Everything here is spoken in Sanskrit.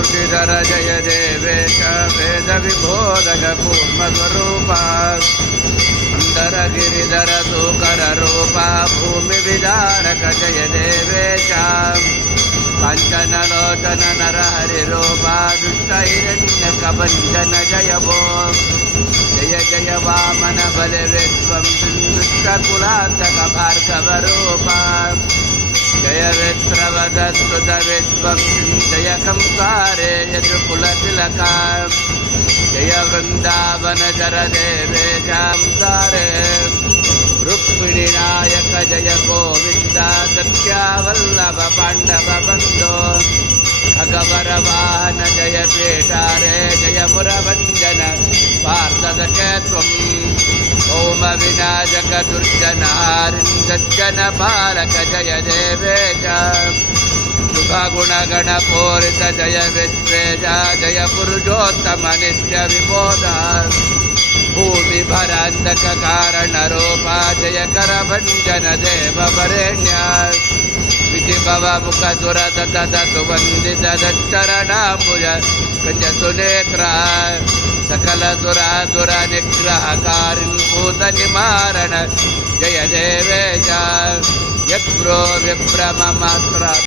श्रुतिधर जय देवेश वेद विबोधक कूर्मस्वरूपा सुंदर गिरिधर सूकर रूपा भूमि विदारक जय देवेश कांचन लोचन नरहरि रूपा दुष्ट हिरण्यक भंजन जय भो जय जय वामन बल विश्वं दुष्ट कुलांतक भार्गव रूपा जय वित्रवदस्तुत विश्वं जय कंसारे यदुकुलतिलका जय वृंदावन जर देवेशां सारे रुक्मिणी नायक जय गोविंद सत्यावल्लभ पांडव बंधो खगवर वाहन जय पेटारे जय मुरभंजन पार्थदके त्वम् ओम विनाशक दुर्जनहारिन्दज्जन पालक जय देवेश शुभगुणगण पूरित जय विश्वेश जय पुरुषोत्तम नित्य विबोध भूमि भरांधक कारण रूपा जय करभंजन देव वरेण्य विधि भव मुख दुरत ददतु वंदित दच्चरणाम्बुज कंज सुनेत्र सकल दुरादुर निग्रहकारिन् भूत निवारण जय देवेश यत्रो विभ्रम मात्र